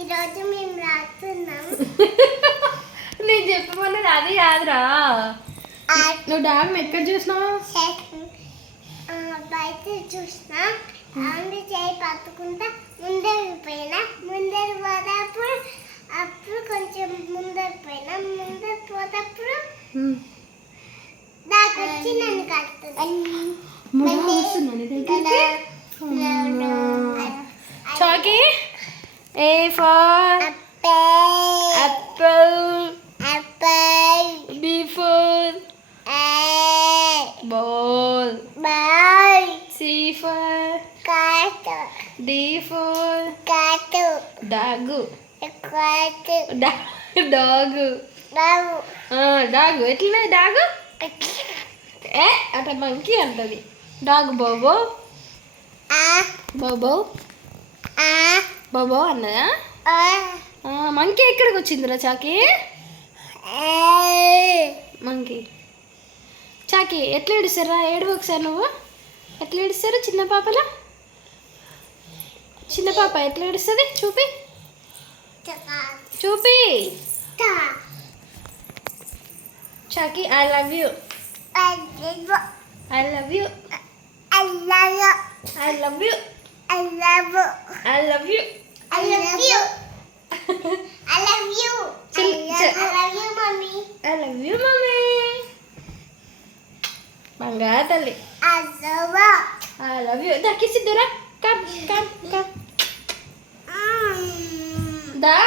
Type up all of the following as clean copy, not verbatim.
ఈరోజు మేము రాస్తున్నాం. నేను చెప్పమన్నది అది కాదురా. నువ్వు డాగ్ని ఎక్కడ చూసినావు? బయట చూసినా. ఆమె చేయి పట్టుకుంటా ముందరికి పోయినా. ముందర పోతప్పుడు అప్పుడు కొంచెం ముందరికి పోయినా. ముందర పోతప్పుడు నాకు వచ్చి నన్ను కడుతుంది. Chaki A for apple. B for ball. C for D for dog. Dog ఎట్లా డాగ్? అట్లా మంకీ అంటది. డాగ్ బోబో బోబో బోబో అన్నదా? మంకీ ఎక్కడికి వచ్చిందిరా చాకీ? మంకీ చాకీ ఎట్లా ఏడుస్తారా? ఏడు ఒకసారి నువ్వు. ఎట్లా ఏడుస్తారు చిన్న పాపలా? చిన్న పాప ఎట్లా ఏడుస్తుంది? చూపి చూపి. Chaki I love you. I love you. I love you. I love you. I love you. I love you. I love you. I love you, mommy. I love you mummy. బంగారు తల్లి. I love you. I love you. దా కిసిద్దురా. Come come come. దా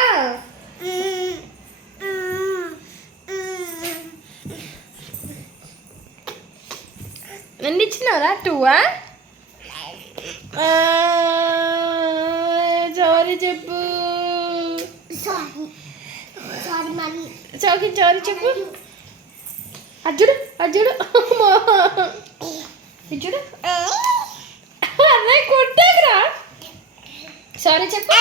ఎన్ని ఇచ్చినావురా? 2 sorry చెప్పు. Sorry, mommy. చాకీ sorry చెప్పు. అజ్జుడు అజ్జుడు ఇచ్చుడు. అదే కొట్టాకరా. సారీ చెప్పు.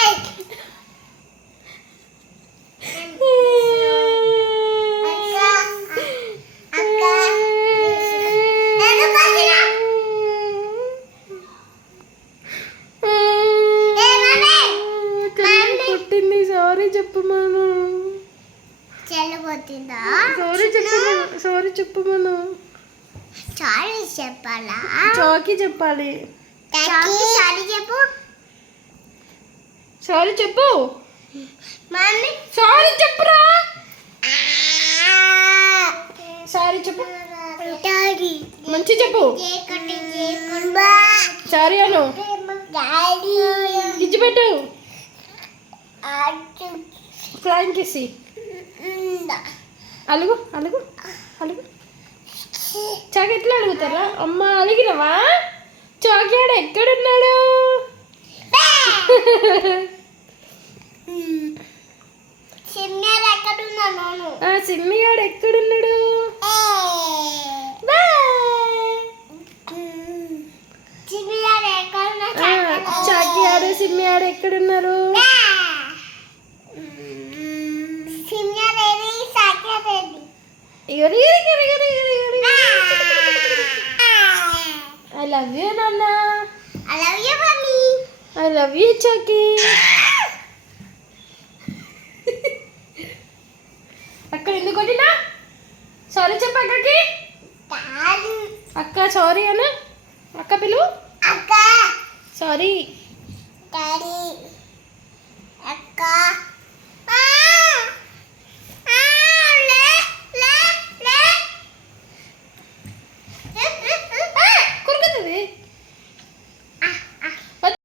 కొట్టింది. సారీ చెప్పమను. చెల్లబోతుందా? సారీ చెప్పమను. సారీ చెప్పమను. సారీ చెప్పాలా? చాకీ చెప్పాలి. సారీ చెప్పు. సారీ చెప్పు. మమ్మీ సారీ చెప్పురా. సారీ చెప్పు. డాడీ మంచి చెప్పు. సారీ అను. డాడీ ఇచ్చిపెట్టు. Flying kiss. అలుగు అలుగు అలుగు. చాకి ఎట్లా అడుగుతారా? అమ్మ అలిగినవా? చాకియాడు ఎక్కడున్నాడు? సిమ్మియాడు ఎక్కడున్నాడు? చాకియాడు సిమ్మియాడు ఎక్కడున్నారు? I love you, Nana. I love you, mommy. I love you, Chucky. అక్కడ ఎందుకు కొట్టినా? సారీ చెప్పు అక్కకి. అక్క సారీ అన్న. అక్క పిలువు. అక్క సారీ. డాడీ